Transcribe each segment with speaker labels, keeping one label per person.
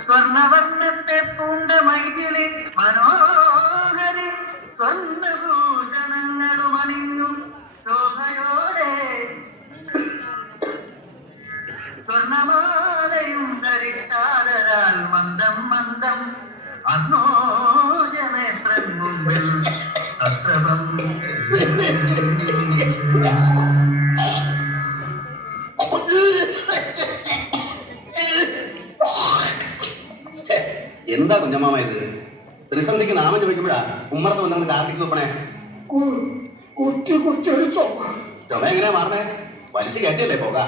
Speaker 1: സ്വർണവർണത്തെ പൂണ്ട മൈകിളി മനോഹരി സ്വർണഭൂഷണങ്ങളും അണിഞ്ഞു ശോഭയോടെ സ്വർണമാലയും ധരിച്ചാലരാൽ മന്ദം മന്ദം അന്നോജനേത്രൻ മുമ്പിൽ അത്രപം
Speaker 2: എന്താ കുഞ്ഞമ്മാമ ഇത് ത്രിസന്ധിക്ക് നാമം ചോദിക്കുമ്പോഴാ ഉമ്മർത്ത് വന്നു കാർത്തിക്ക് നോക്കണേ
Speaker 3: കുത്തി ചുമ.
Speaker 2: എങ്ങനെയാ മാറണേ? വലിച്ചു കയറ്റിയല്ലേ പോകാ?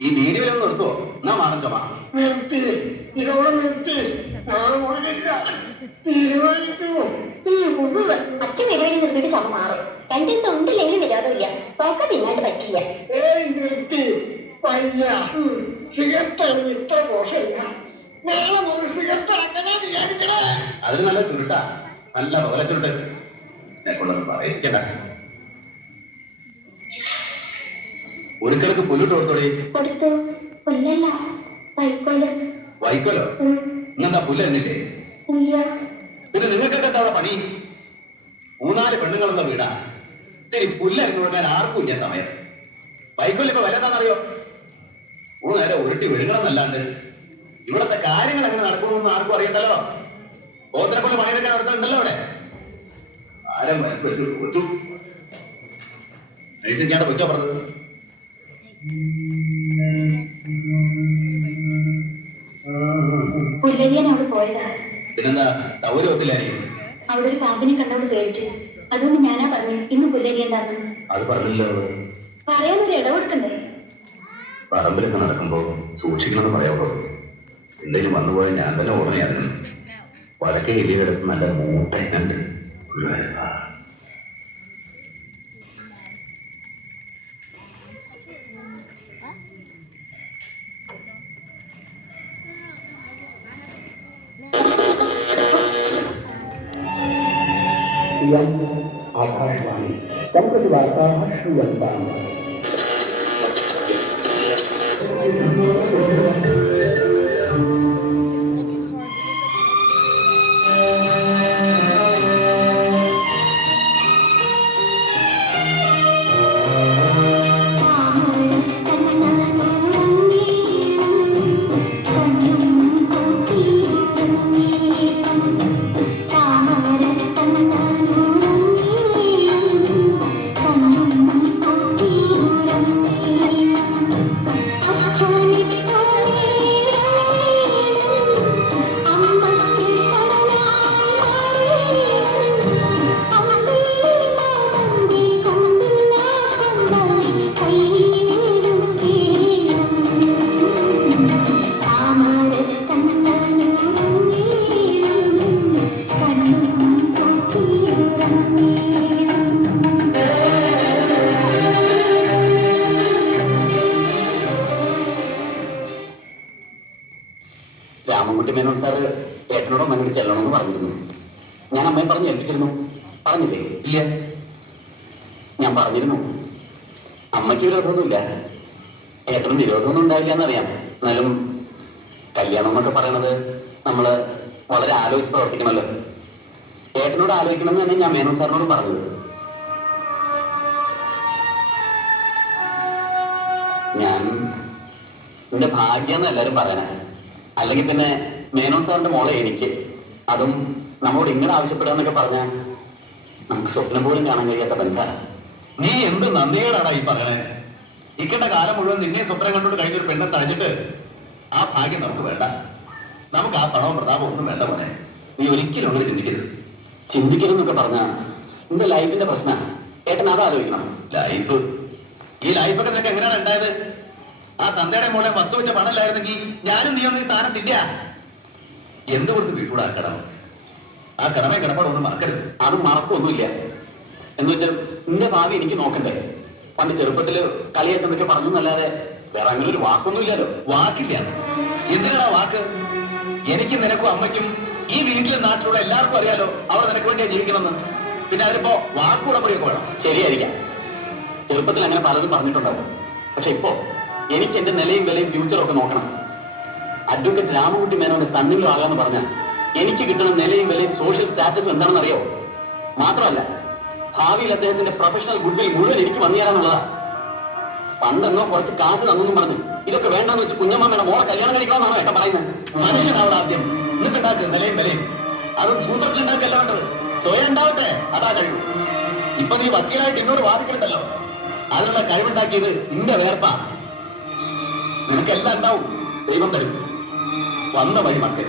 Speaker 2: ഈ വീഡിയോയിലൊന്നും നിർത്തുവോ എന്നാ മാറും ചുമ.
Speaker 4: അച്ഛൻ നിർത്തിയിട്ട് മാറും. രണ്ടിൽ വിരോധമില്ല പോക്ക പറ്റില്ല
Speaker 3: ഏയ് നിർത്തി. പയ്യ. സിഗരറ്റ് ഇത്ര മോശമില്ല.
Speaker 2: അതിന് നല്ല ചുരുട്ടാ. നല്ല പോലെ ചുരുട്ട്. എന്നെ പറയിക്കണ്ട. ഒരുക്കർക്ക് പുല്ലിട്ട് കൊടുത്തോടി.
Speaker 4: കൊടുത്തു. പുല്ലല്ല. വൈക്കോലും.
Speaker 2: വൈക്കോലോ? ഇന്നെന്താ പുല്ല് എന്നില്ലേ പിന്നെ നിങ്ങൾക്കൊക്കെ എന്താ പണി? മൂന്നാൽ പെണ്ണുങ്ങളുള്ള വീടാ. ഇത്തിരി പുല്ലരിഞ്ഞു കൊടുക്കാൻ ആർക്കും ഇല്ല സമയം. വൈക്കോലിപ്പോ വില എന്താണെന്നറിയോ? മൂന്ന് നേരെ ഉരുട്ടി വിഴുങ്ങണമെന്നല്ലാണ്ട് ഇവിടത്തെ കാര്യങ്ങൾ എങ്ങനെ നടക്കുമെന്ന് ആർക്കും അറിയണ്ടല്ലോ? ഓത്തിനെ കൊണ്ട് പണിയെടുക്കാൻ ഉണ്ടല്ലോ അവിടെ. ആരും തോറ്റു ഞാൻ കൊച്ചോ പറഞ്ഞത്.
Speaker 4: പോയതാ.
Speaker 2: പിന്നെന്താ? സൗകര്യത്തിലായിരിക്കും
Speaker 4: അവിടെ ഒരു പാമ്പിനെ കണ്ടവൾ പേടിച്ചു. അതുകൊണ്ട് ഞാനാ പറഞ്ഞു ഇന്ന് പുല്ലരിയണ്ടാകുന്നു
Speaker 2: അത് പറഞ്ഞില്ല
Speaker 4: പറയാൻ ഒരു ഇടപെടുക്കണ്ടേ
Speaker 2: പറമ്പിലൊക്കെ നടക്കുമ്പോ സൂക്ഷിക്കണമെന്ന് പറയാമോ എന്തെങ്കിലും വന്നുപോയാൽ ഞാൻ തന്നെ ഓർമ്മയാണ് വടക്കേ എലി കിടക്കുന്ന നല്ല മൂട്ട കണ്ട്
Speaker 5: इयम् आकाशवाणी सम्प्रति वार्ताः श्रूयन्ताम्
Speaker 2: സാറ് ഏട്ടനോട് അമ്മയോട് ചെല്ലണമെന്ന് പറഞ്ഞിരുന്നു. ഞാൻ അമ്മയെ പറഞ്ഞ് ഏൽപ്പിച്ചിരുന്നു. പറഞ്ഞില്ലേ? ഇല്ല. ഞാൻ പറഞ്ഞിരുന്നു. അമ്മയ്ക്ക് വിരോധമൊന്നുമില്ല ഏട്ടനും വിരോധമൊന്നും ഉണ്ടാവില്ല എന്നറിയാം. എന്നാലും കല്യാണം എന്നൊക്കെ പറയണത് നമ്മൾ വളരെ ആലോചിച്ച് പ്രവർത്തിക്കണമല്ലോ. ഏട്ടനോട് ആലോചിക്കണം എന്ന് തന്നെ ഞാൻ മേനോൻ സാറിനോട് പറഞ്ഞത് ഞാൻ എന്റെ ഭാഗ്യം എല്ലാരും പറയണേ. അല്ലെങ്കിൽ പിന്നെ മേനോൻ സാറിന്റെ മോളെ എനിക്ക്. അതും നമ്മോട് ഇങ്ങനെ ആവശ്യപ്പെടാന്നൊക്കെ പറഞ്ഞാൽ നമുക്ക് സ്വപ്നം പോലും കാണാൻ കഴിയാത്ത നീ എന്ത് നന്ദിയോടാടാ ഈ പറയണേ? ഇക്കണ്ട കാലം മുഴുവൻ നിന്നെ സ്വപ്നം കണ്ടോണ്ട് കഴിഞ്ഞൊരു പെണ്ണെ തഴഞ്ഞിട്ട് ആ ഭാഗ്യം നമുക്ക് വേണ്ട. നമുക്ക് ആ പണവും പ്രതാപം ഒന്നും വേണ്ട പോലെ നീ ഒരിക്കലും അങ്ങനെ ചിന്തിക്കരുത്. ചിന്തിക്കരുതെന്നൊക്കെ പറഞ്ഞാ നിന്റെ ലൈഫിന്റെ പ്രശ്നമാണ്. ഏട്ടൻ അത് ആലോചിക്കണം. ലൈഫ്. ഈ ലൈഫൊക്കെ നിനക്ക് എങ്ങനെയാണ് ഉണ്ടായത്? ആ തന്തയുടെ മോളെ പത്ത് വെച്ച പണമില്ലായിരുന്നെങ്കിൽ ഞാനും നീ ഒന്നും ഈ സ്ഥാനത്തില്ല എന്തുകൊണ്ട് വീട്ടുകൂടെ ആ കടമ? ആ കടമ കിടപ്പാടൊന്നും മറക്കരുത്. അത് മറക്കൊന്നുമില്ല. എന്ന് വെച്ചാൽ നിന്റെ ഭാവി എനിക്ക് നോക്കണ്ടേ? പണ്ട് ചെറുപ്പത്തിൽ കളിയാക്കുന്നൊക്കെ പറഞ്ഞു എന്നല്ലാതെ വേറെ അങ്ങനെ ഒരു വാക്കൊന്നും ഇല്ലല്ലോ വാക്കില്ല. എന്തിനാണ് വാക്ക്? എനിക്ക് നിനക്കും അമ്മയ്ക്കും ഈ വീട്ടിലെ നാട്ടിലുള്ള എല്ലാവർക്കും അറിയാലോ അവർ നിനക്ക് വേണ്ടിയാ ജീവിക്കണമെന്ന്. പിന്നെ അതിനിപ്പോ പോയി വേണം. ശരിയായിരിക്കാം. ചെറുപ്പത്തിൽ അങ്ങനെ പലതും പറഞ്ഞിട്ടുണ്ടാവും. പക്ഷെ ഇപ്പോ എനിക്ക് എന്റെ നിലയും വിലയും ഫ്യൂച്ചറും ഒക്കെ നോക്കണം. അഡ്വക്കേറ്റ് രാമകുട്ടി മേനോട് സണ്ണിലോ ആകാന്ന് പറഞ്ഞാൽ എനിക്ക് കിട്ടുന്ന നിലയും വിലയും സോഷ്യൽ സ്റ്റാറ്റസ് എന്താണെന്ന് അറിയോ മാത്രമല്ല ഭാവിയിൽ അദ്ദേഹത്തിന്റെ പ്രൊഫഷണൽ ഗുഡ്വിൽ മുഴുവൻ എനിക്ക് വന്നുതരാന്നുള്ളതാ പണ്ടെന്നോ കുറച്ച് കാശ് തന്നെന്നും പറഞ്ഞു ഇതൊക്കെ വേണ്ടെന്ന് വെച്ച് കുഞ്ഞമ്മയുടെ മോളെ കല്യാണം കഴിക്കണമെന്നാണ് ഏട്ടൻ പറയുന്നത്? മനുഷ്യനാവണം ആദ്യം? എന്നിട്ടുണ്ടാക്കുക നിലയും വിലയും അത് സൂത്രത്തിലുണ്ടാക്കല്ല വേണ്ടത് സ്വയം ഉണ്ടാവട്ടെ അതാ കഴിവ്. ഇപ്പൊ നീ വക്കീലായിട്ട് എന്നോട് വാദിക്കണ്ടല്ലോ അതിനുള്ള കഴിവുണ്ടാക്കിയത് നിന്റെ വേർപ്പാ. നിനക്കെല്ലാം ഉണ്ടാവും. ദൈവം തരും. വന്ന വഴി മക്കൾ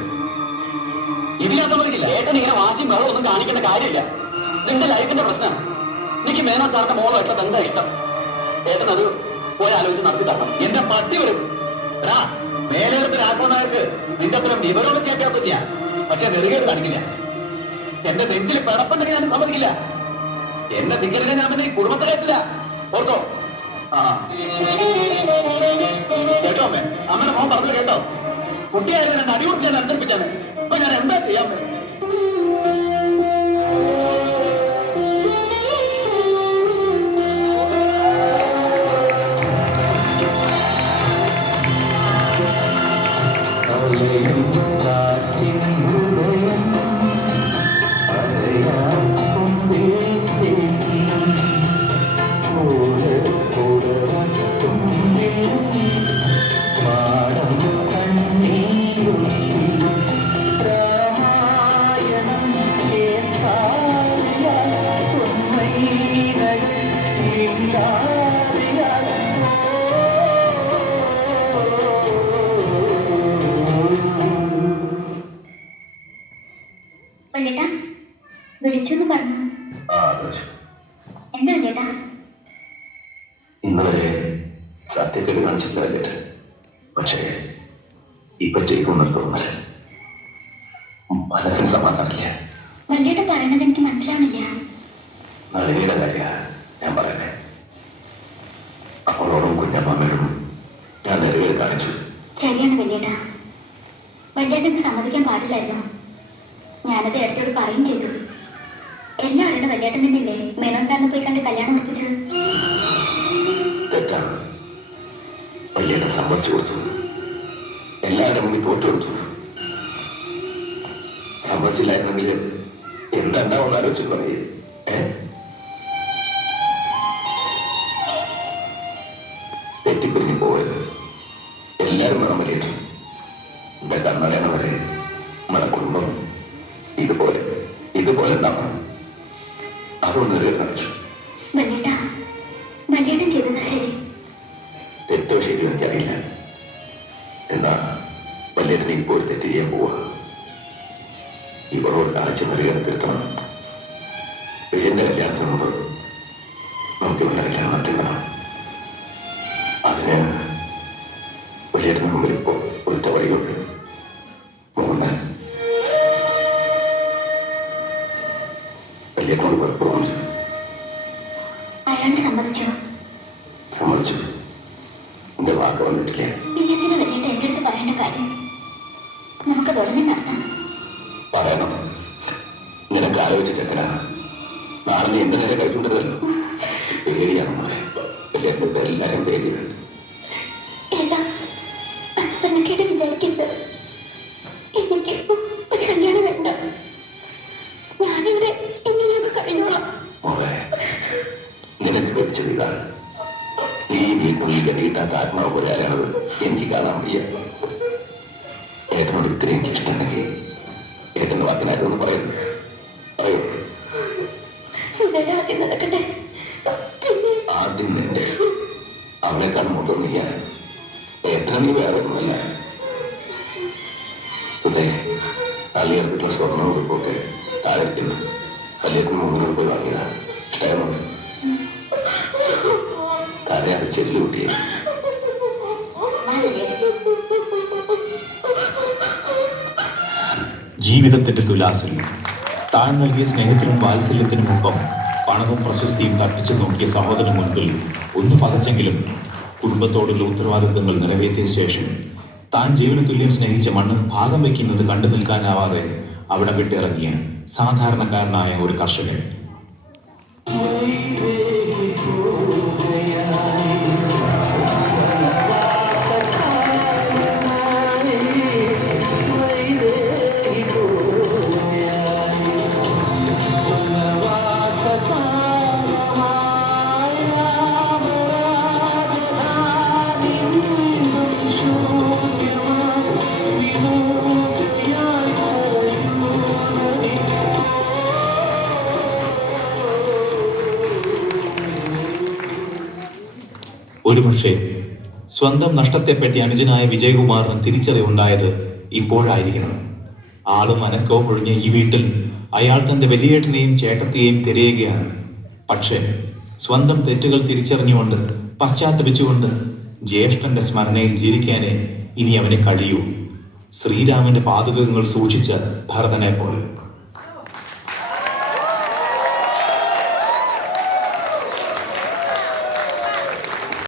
Speaker 2: ഇതിനകത്തുള്ളതില്ല ഏട്ടൻ ഇങ്ങനെ വാശിയും ബഹളം ഒന്നും കാണിക്കേണ്ട കാര്യമില്ല. നിന്റെ ലൈഫിന്റെ പ്രശ്നം. എനിക്ക് മേനോ സാറിന്റെ മോളുമായിട്ടുള്ള ബന്ധം ഇഷ്ടം? ഏട്ടൻ അത് ഒരാലോചിച്ച് നടത്തി തരണം എന്റെ പട്ടി വരും. എടാ മേലേർത്ത് രാഘവനായർക്ക് നിന്റെ അത്ര വിവരം വിദ്യാഭ്യാസമില്ല പക്ഷെ വെറുകേട് കാണിക്കില്ല. എന്റെ നെഞ്ചിൽ പിടപ്പുണ്ടെങ്കിൽ ഞാൻ സമ്മതിക്കില്ല. എന്റെ നിങ്ങളുടെ ഞാൻ പിന്നെ കുടുംബത്തിലേക്കില്ല. ഓർത്തോ? ആ. കേട്ടോ അമ്മേ. അമ്മയുടെ മോൻ പറഞ്ഞു കേട്ടോ. കുട്ടിയായിരുന്നു ഞാൻ അനുസരിപ്പിച്ചാണ് അപ്പൊ ഞാൻ എന്താ ചെയ്യാൻ
Speaker 4: വല്യേട്ടാ വിളിച്ചെന്ന് പറഞ്ഞു. എന്താ വല്യേട്ടാ?
Speaker 6: ഇന്നുവരെ സത്യത്തിൽ കാണിച്ചിട്ടില്ല അല്ലേട്ട് പക്ഷേ ഇപ്പൊ തോന്നൽ മനസ്സിന് സമാധാനമില്ല.
Speaker 4: വല്യേട്ട പറയണത് എനിക്ക് മനസ്സിലാവില്ല
Speaker 6: നളിനിയുടെ കാര്യ ഞാൻ പറയട്ടെ. അവളോടും കുഞ്ഞമ്മമ്മയോടും ഞാൻ നിലവിൽ കാണിച്ചു.
Speaker 4: ശരിയാണ് വല്യേട്ടാ. വല്യേട്ടന് സമ്മതിക്കാൻ പാടില്ലായിരുന്നു. ഏട്ടത്തോട് പറയും ചെയ്തു. എന്നെ അവരുടെ വല്യേട്ടൻ തന്നെയല്ലേ മേനോൻ സാറിനെ പോയി കണ്ട് കല്യാണം ഉറപ്പിച്ചത്
Speaker 6: തെറ്റാണ്. പയ്യനെ സമ്മതിച്ചു കൊടുത്തു. എല്ലാവരുടെ മുന്നിൽ പോറ്റു കൊടുത്തു. സമ്മതിച്ചില്ലായിരുന്നെങ്കിൽ എന്തുണ്ടാവും ആലോചിച്ച് പറയേ? ഇതുപോലെ ഉണ്ടാവണം അതുകൊണ്ട് ഒരു കാണിച്ചു. തെറ്റോ ശരിയോ എനിക്കറിയില്ല. എന്നാ വല്യേട്ടനെ ഇപ്പോൾ തെറ്റ് ചെയ്യാൻ പോവാ ഇവളോട് ആഴ്ച മറിയാൻ തീർക്കണം വിജയന്റെ നമുക്ക് മുമ്പ് നമുക്ക്
Speaker 4: നമുക്ക് തുടങ്ങി
Speaker 6: പറയണം. നിനക്ക് ആലോചിച്ച ചെക്കനാ നാളെ നീ എന്റെ നേരെ കഴിച്ചുകൊണ്ടിരുന്നല്ലോ? പേടിയാണ് മോനെ എല്ലാരും പേടിയുണ്ട്.
Speaker 4: മനസ്സന്നക്കേട്ട് വിചാരിക്കരുത്. എനിക്കിപ്പോ ഒരു കല്യാണം വേണ്ട. ഞാനിവിടെ എങ്ങനെയൊക്കെ കഴിഞ്ഞോളാം.
Speaker 6: മോളെ നിനക്ക് പഠിച്ചത് ഇതാണ്. നീ വീട്ടിനുള്ളിൽ കെട്ടിയിട്ടാത്ത ആത്മാവ് പോലെയാണത് എനിക്ക് കാണാൻ വയ്യ. ഇത്രയും ഇഷ്ടമുണ്ടെങ്കിൽ ഏട്ടന്റെ വാക്കിനായിട്ടൊന്ന് പറയുന്നു പറയൂ ആദ്യം നിന്റെ അവളെക്കാൾ മൊത്തം എത്ര നീ വേറെ ഒന്നുമല്ല. അതെ കല്യാണത്തിലുള്ള സ്വർണ ഉടുപ്പൊക്കെ താഴെ ഇരിക്കുന്നു. കല്യാണത്തിന് മുന്നിൽ പോയി വാങ്ങിയതാ. ഇഷ്ടമായിരുന്നു കരയാണ് ചെല്ലുകുട്ടിയെ
Speaker 7: ജീവിതത്തിന്റെ തുലാസിൽ താൻ നൽകിയ സ്നേഹത്തിനും വാത്സല്യത്തിനും വാത്സല്യത്തിനുമൊപ്പം പണവും പ്രശസ്തിയും തട്ടിച്ചു നോക്കിയ സഹോദരന് മുൻപിൽ ഒന്ന് പതച്ചെങ്കിലും കുടുംബത്തോടുള്ള ഉത്തരവാദിത്തങ്ങൾ നിറവേറ്റിയ ശേഷം താൻ ജീവന തുല്യം സ്നേഹിച്ച മണ്ണ് ഭാഗം വയ്ക്കുന്നത് കണ്ടു നിൽക്കാനാവാതെ അവിടെ വിട്ടിറങ്ങിയ സാധാരണക്കാരനായ ഒരു കർഷകൻ ോ. ഒരുപക്ഷെ സ്വന്തം നഷ്ടത്തെപ്പറ്റി അനുജനായ വിജയകുമാറിന് തിരിച്ചറിവുണ്ടായത് ഇപ്പോഴായിരിക്കണം. ആളും അനക്കവും ഒഴിഞ്ഞ ഈ വീട്ടിൽ അയാൾ തന്റെ വലിയേട്ടനെയും ചേട്ടത്തെയും തിരയുകയാണ്. പക്ഷേ സ്വന്തം തെറ്റുകൾ തിരിച്ചറിഞ്ഞുകൊണ്ട് പശ്ചാത്തപിച്ചുകൊണ്ട് ജ്യേഷ്ഠന്റെ സ്മരണയിൽ ജീവിക്കാനേ ഇനി അവന് കഴിയൂ. ശ്രീരാമന്റെ പാതകങ്ങൾ സൂക്ഷിച്ച ഭരതനെ പോലെ.